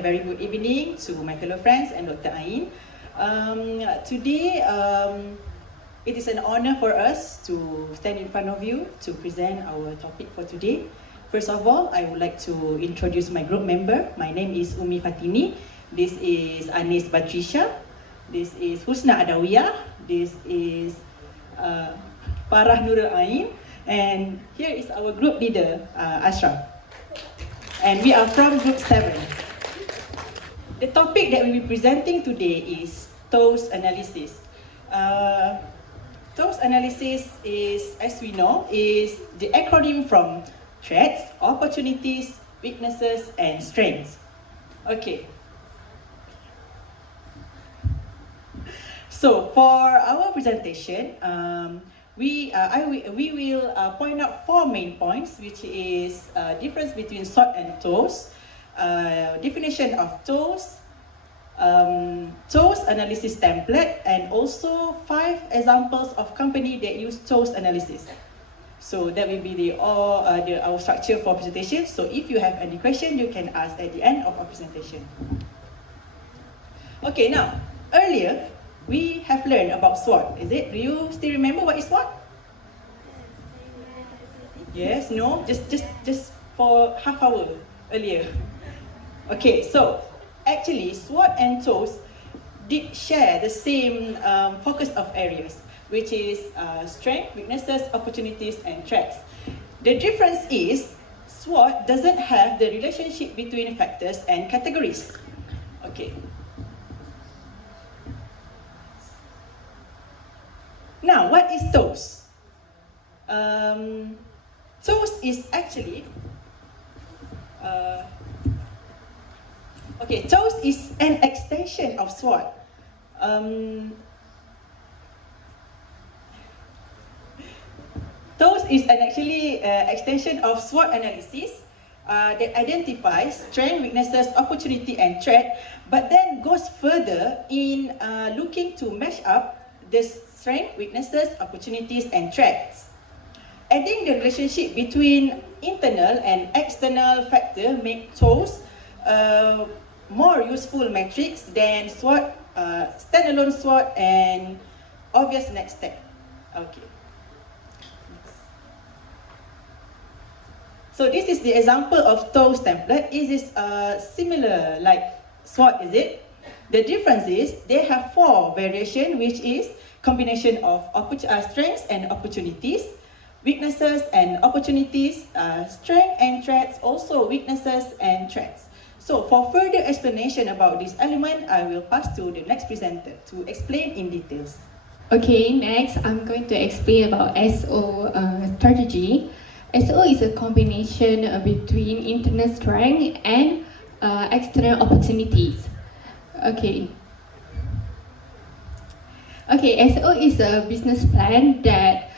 a very good evening to my fellow friends and Dr. Ain. Today, it is an honor for us to stand in front of you to present our topic for today. First of all, I would like to introduce my group member. My name is FATINIE. This is BATRISYA. This is ADAWIYAH. This is NURULAIN. And here is our group leader, Asraaf. And we are from group 7. The topic that we will be presenting today is TOWS analysis. TOWS analysis is, as we know, is the acronym from threats, opportunities, weaknesses, and strengths. Okay. So for our presentation, we will point out 4 main points, which is difference between SWOT and TOWS, definition of TOWS, TOWS analysis template, and also 5 examples of company that use TOWS analysis. So that will be our structure for presentation. So if you have any question, you can ask at the end of our presentation. Okay, now earlier we have learned about SWOT. Is it? Do you still remember what is SWOT? Yes, no, just for half hour earlier. Okay, so actually SWOT and TOWS did share the same focus of areas, which is strengths, weaknesses, opportunities, and threats. The difference is SWOT doesn't have the relationship between factors and categories. Okay. Now, what is TOWS? TOWS is actually TOWS is an extension of SWOT. TOWS is actually extension of SWOT analysis that identifies strength, weaknesses, opportunity, and threat, but then goes further in looking to match up the strength, weaknesses, opportunities, and threats. Adding the relationship between internal and external factor make TOWS more useful metrics than SWOT, standalone SWOT, and obvious next step. Okay. So this is the example of TOWS template. It is similar like SWOT, is it? The difference is they have 4 variations, which is combination of strengths and opportunities, weaknesses and opportunities, strength and threats, also weaknesses and threats. So for further explanation about this element, I will pass to the next presenter to explain in details. Okay, next I'm going to explain about SO strategy. SO is a combination between internal strength and external opportunities. Okay, SO is a business plan that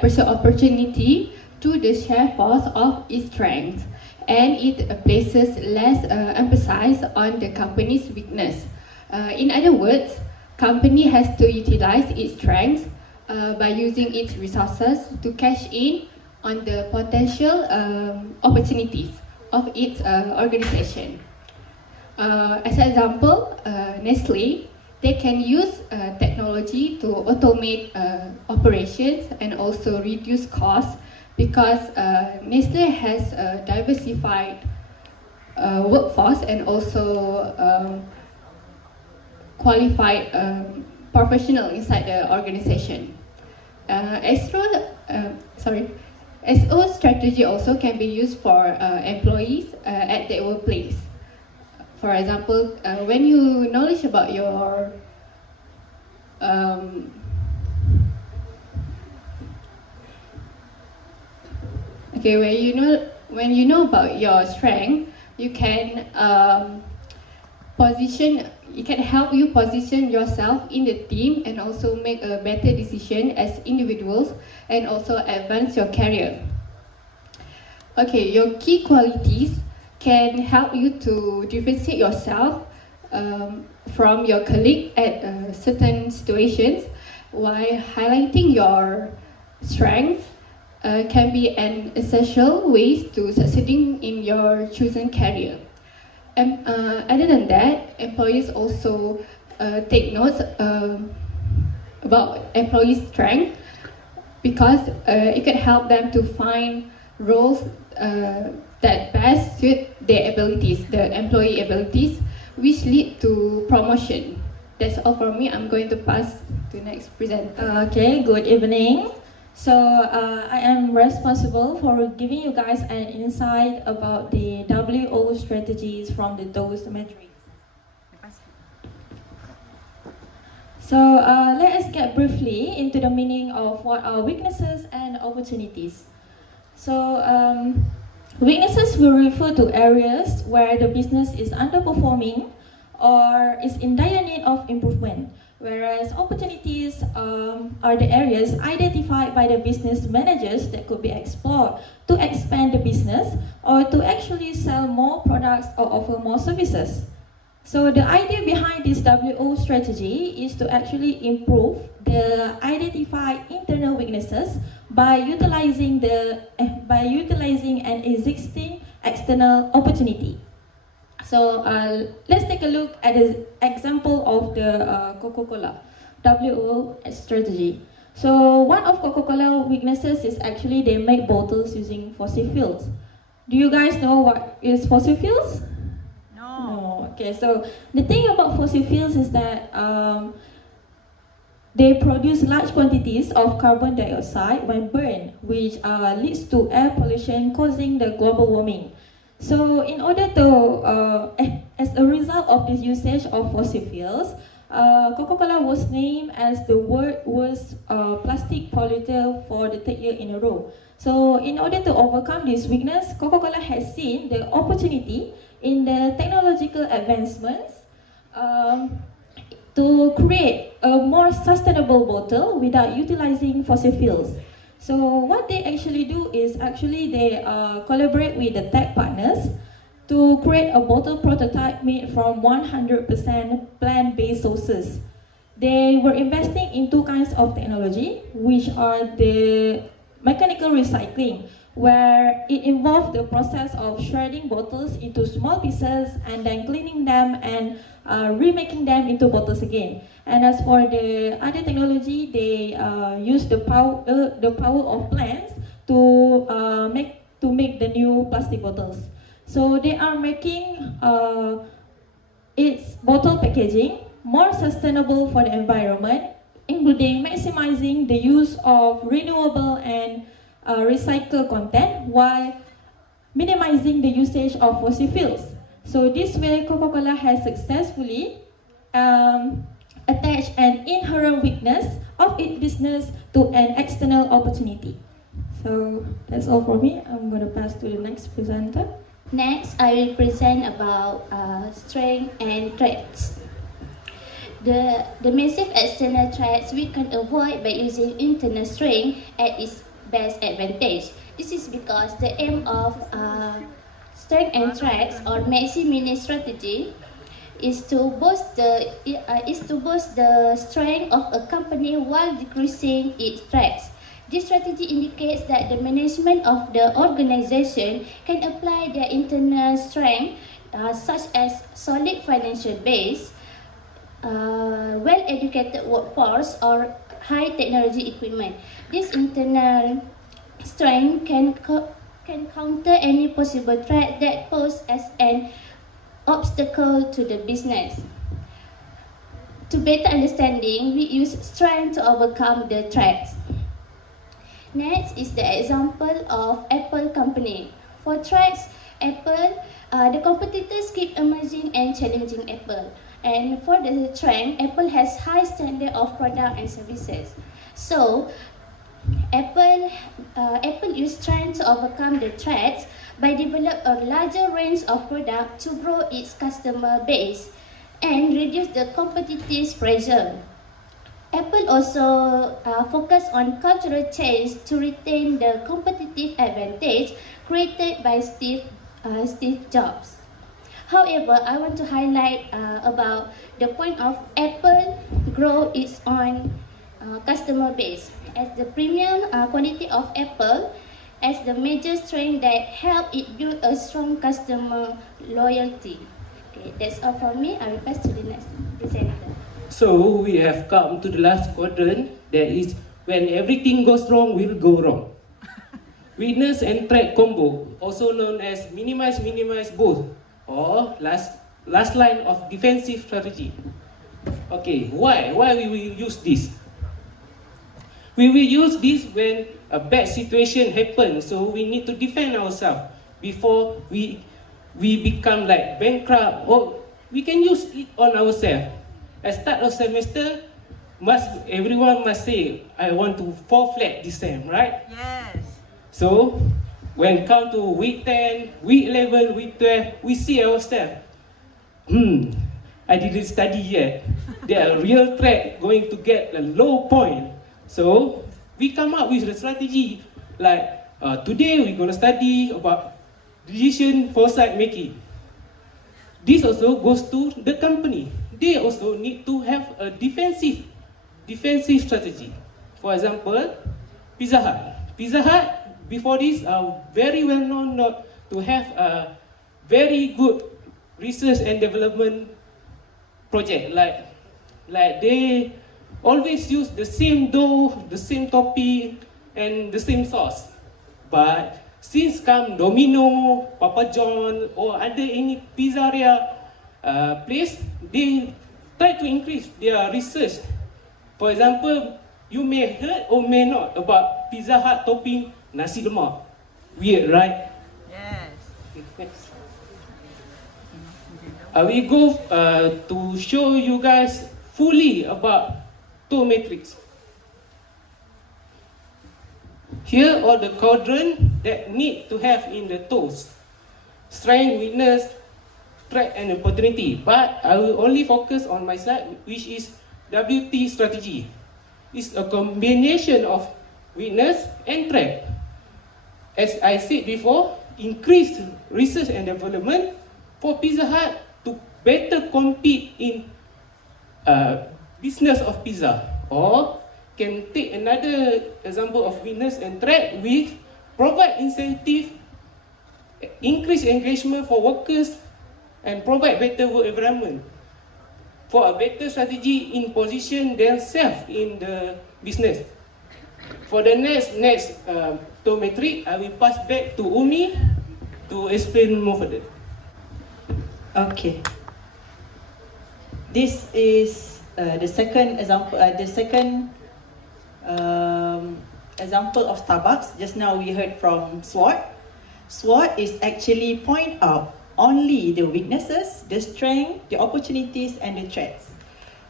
pursue opportunity to the share force of its strengths, and it places less emphasis on the company's weakness. In other words, company has to utilize its strengths by using its resources to cash in on the potential opportunities of its organization. As an example, Nestle, they can use technology to automate operations and also reduce costs because Nestle has a diversified workforce and also qualified professional inside the organization. SO strategy also can be used for employees at their workplace. For example, when you knowledge about your when you know about your strength, you can it can help you position yourself in the team and also make a better decision as individuals and also advance your career. Okay, your key qualities can help you to differentiate yourself from your colleague at certain situations while highlighting your strength can be an essential way to succeeding in your chosen career. And other than that, employees also take notes about employees' strength because it can help them to find roles that best suit their abilities, the employee abilities, which lead to promotion. That's all for me. I'm going to pass to the next presenter. Okay, good evening. So I am responsible for giving you guys an insight about the WO strategies from the DOS matrix. So let us get briefly into the meaning of what are weaknesses and opportunities. So weaknesses will refer to areas where the business is underperforming or is in dire need of improvement, whereas opportunities are the areas identified by the business managers that could be explored to expand the business or to actually sell more products or offer more services. So the idea behind this WO strategy is to actually improve the identified internal weaknesses by utilizing an existing external opportunity. So let's take a look at the example of the Coca-Cola WO strategy. So one of Coca-Cola weaknesses is actually they make bottles using fossil fuels. Do you guys know what is fossil fuels? No. Okay, so the thing about fossil fuels is that they produce large quantities of carbon dioxide when burned, which leads to air pollution causing the global warming. So in order to, as a result of this usage of fossil fuels, Coca-Cola was named as the world's worst plastic polluter for the third year in a row. So in order to overcome this weakness, Coca-Cola has seen the opportunity in the technological advancements to create a more sustainable bottle without utilizing fossil fuels. So what they actually do is they collaborate with the tech partners to create a bottle prototype made from 100% plant-based sources. They were investing in two kinds of technology, which are the mechanical recycling, where it involved the process of shredding bottles into small pieces and then cleaning them and remaking them into bottles again. And as for the other technology, they use the power of plants to make the new plastic bottles. So they are making its bottle packaging more sustainable for the environment, including maximizing the use of renewable and recycled content while minimizing the usage of fossil fuels. So this way, Coca-Cola has successfully attached an inherent weakness of its business to an external opportunity. So that's all for me. I'm going to pass to the next presenter. Next, I will present about strengths and threats. The massive external threats we can avoid by using internal strength at its best advantage. This is because the aim of strength and threats or maximizing strategy is to boost the strength of a company while decreasing its threats. This strategy indicates that the management of the organization can apply their internal strength, such as solid financial base, well-educated workforce, or high technology equipment. This internal strength can counter any possible threat that poses as an obstacle to the business. To better understanding, we use strength to overcome the threats. Next is the example of Apple company. For threats, Apple, the competitors keep emerging and challenging Apple. And for the strength, Apple has high standard of product and services. So, Apple used strength to overcome the threats by develop a larger range of products to grow its customer base and reduce the competitive pressure. Apple also focused on cultural change to retain the competitive advantage created by Steve Jobs. However, I want to highlight about the point of Apple grow its own customer base, as the premium quality of apple as the major strength that help it build a strong customer loyalty. Okay, that's all from me. I will pass to the next presenter. So we have come to the last quadrant, that is when everything goes wrong, will go wrong. Weakness and threat combo, also known as minimize both, or last line of defensive strategy. Okay, why we will use this? We will use this when a bad situation happens, so we need to defend ourselves before we become like bankrupt, or we can use it on ourselves. At start of semester, everyone must say, I want to fall flat this time, right? Yes. So, when come to week 10, week 11, week 12, we see ourselves, I didn't study yet. There are real threat going to get a low point. So, we come up with a strategy like, today we're going to study about decision foresight making. This also goes to the company. They also need to have a defensive strategy. For example, Pizza Hut, before this, are very well known not to have a very good research and development project. Like they always use the same dough, the same topping, and the same sauce. But since come Domino, Papa John, or other any pizzeria place, they try to increase their research. For example, you may heard or may not about Pizza Hut topping nasi lemak. Weird, right? Yes. Next. We go to show you guys fully about toe matrix. Here are the quadrants that need to have in the toes: strength, weakness, threat, and opportunity. But I will only focus on my side, which is WT strategy. It's a combination of weakness and threat. As I said before, increased research and development for Pizza Hut to better compete in business of pizza. Or can take another example of weakness and threat with provide incentive, increase engagement for workers, and provide better work environment for a better strategy in position themselves in the business. For the next toe metric, I will pass back to Umi to explain more further. Okay. This is the second example. Example of Starbucks. Just now we heard from SWOT. SWOT is actually point out only the weaknesses, the strength, the opportunities, and the threats.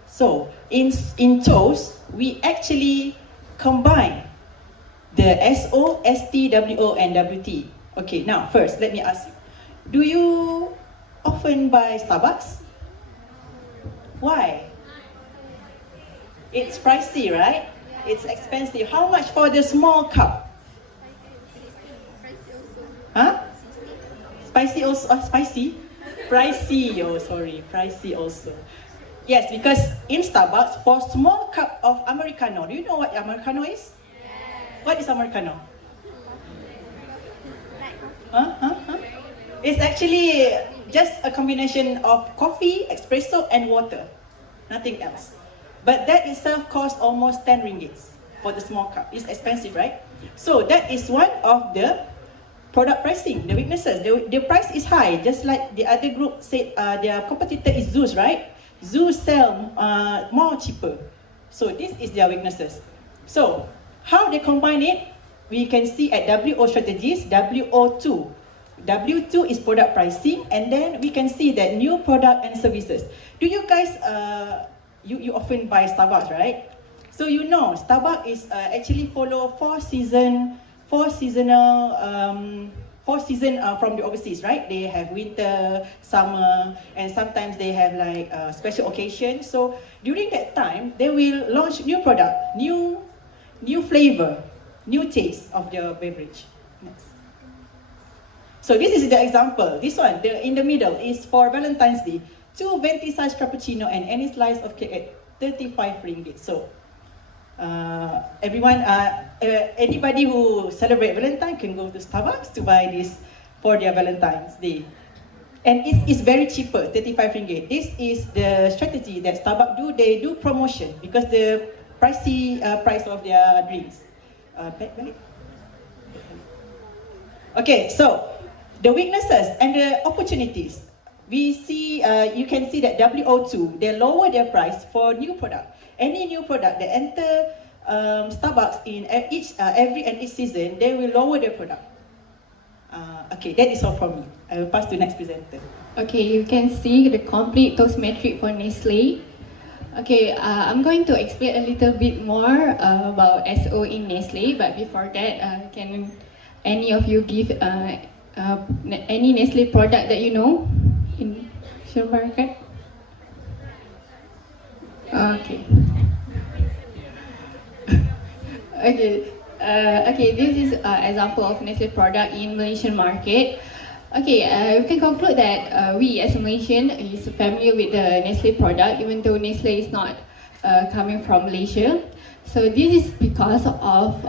So in toes, we actually combine the SO, ST, WO, and WT. Okay, now first let me ask you, do you often buy Starbucks? Why? It's pricey, right? It's expensive. How much for the small cup? Huh? Spicy also? Spicy? Pricey, oh sorry, pricey also. Yes, because in Starbucks, for small cup of Americano, do you know what Americano is? Yes. What is Americano? It's actually just a combination of coffee, espresso, and water. Nothing else. But that itself costs almost 10 ringgits for the small cup. It's expensive, right? So that is one of the product pricing, the weaknesses. The price is high, just like the other group said, their competitor is Zeus, right? Zeus sell more cheaper. So this is their weaknesses. So how they combine it, we can see at WO strategies, WO2. W2 is product pricing, and then we can see that new product and services. Do you guys, you often buy Starbucks, right? So you know, Starbucks is actually follow four season from the overseas, right? They have winter, summer, and sometimes they have like special occasions. So during that time, they will launch new product, new flavor, new taste of their beverage. Next. So this is the example. This one, in the middle, is for Valentine's Day. 2 venti size cappuccino and any slice of cake at 35 ringgit. So Everyone, anybody who celebrate Valentine can go to Starbucks to buy this for their Valentine's Day. And it's very cheaper, 35 ringgit. This is the strategy that Starbucks do. They do promotion because the pricey price of their drinks. Okay, so the weaknesses and the opportunities. We see, you can see that WO2, they lower their price for new product. Any new product that enter Starbucks in every and each season, they will lower their product. Okay, that is all from me. I will pass to next presenter. Okay, you can see the complete toast matrix for Nestle. Okay, I'm going to explain a little bit more about SO in Nestle, but before that, can any of you give any Nestle product that you know in supermarket? Okay. Okay, this is an example of Nestle product in Malaysian market. Okay, we can conclude that we as a Malaysian is familiar with the Nestle product, even though Nestle is not coming from Malaysia. So this is because of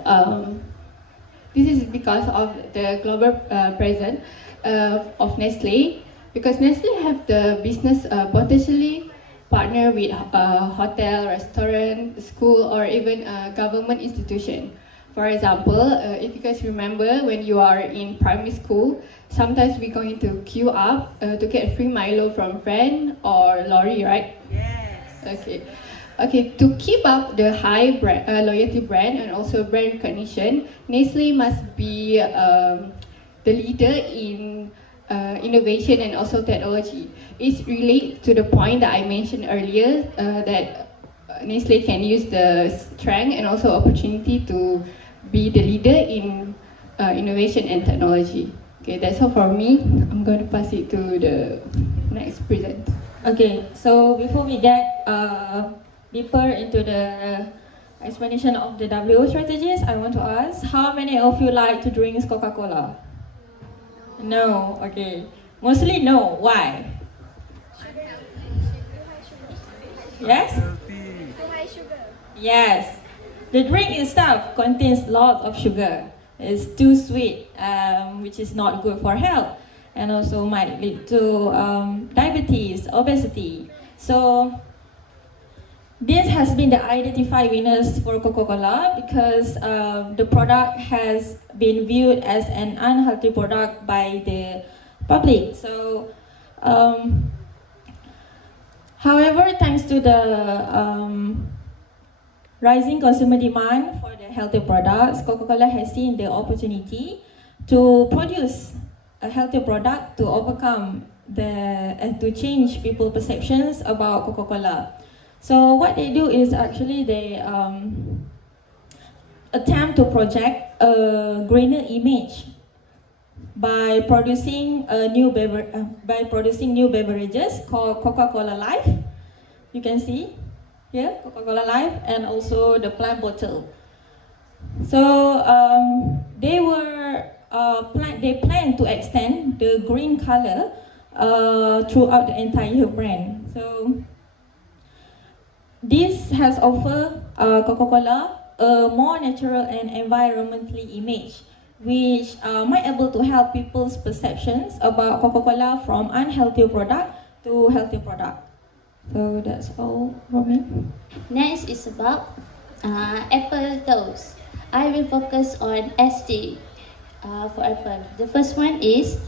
the global presence of Nestle, because Nestle have the business potentially partner with hotel, restaurant, school, or even government institution. For example, if you guys remember when you are in primary school, sometimes we're going to queue up to get free Milo from friend or lorry, right? Yes. Okay. To keep up the high loyalty brand and also brand recognition, Nestle must be the leader in innovation and also technology. It's related to the point that I mentioned earlier that Nestle can use the strength and also opportunity to be the leader in innovation and technology. Okay, that's all for me. I'm going to pass it to the next presenter. Okay, so before we get deeper into the explanation of the WO strategies, I want to ask, how many of you like to drink Coca-Cola? No, okay. Mostly no. Why? Yes? Yes. The drink itself contains lots of sugar. It's too sweet, which is not good for health, and also might lead to diabetes, obesity. So this has been the identified winners for Coca-Cola because the product has been viewed as an unhealthy product by the public. So, however, thanks to the rising consumer demand for the healthy products, Coca-Cola has seen the opportunity to produce a healthy product to overcome and to change people's perceptions about Coca-Cola. So what they do is actually they attempt to project a greener image by producing new beverages called Coca-Cola Life. You can see here Coca-Cola Life, and also the plant bottle. So they plan to extend the green color throughout the entire brand. So this has offered Coca-Cola a more natural and environmentally image, which might able to help people's perceptions about Coca-Cola from unhealthy product to healthy product. So that's all from me. Next is about Apple toast. I will focus on ST for Apple. The first one is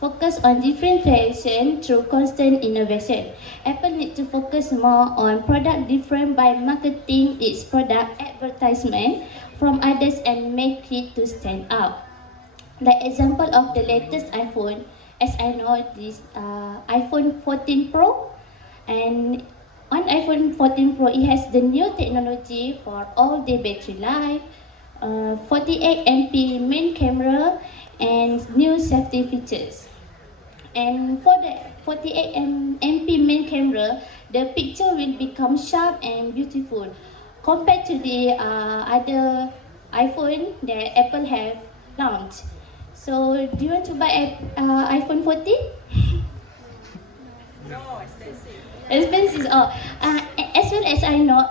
focus on differentiation through constant innovation. Apple needs to focus more on product different by marketing its product advertisement from others and make it to stand out. The example of the latest iPhone, as I know, this iPhone 14 Pro. And on iPhone 14 Pro, it has the new technology for all-day battery life, 48 MP main camera, and new safety features. And for the 48 MP main camera, the picture will become sharp and beautiful compared to the other iPhone that Apple have launched. So, do you want to buy iPhone 14? No, expensive. Expensive. Oh, as well as I know,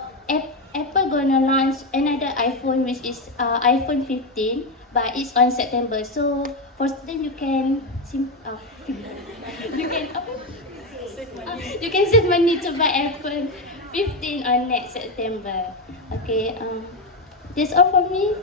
Apple gonna launch another iPhone, which is iPhone 15, but it's on September. So for student, you can you can you can save money to buy iPhone 15 on next September. Okay, that's all for me.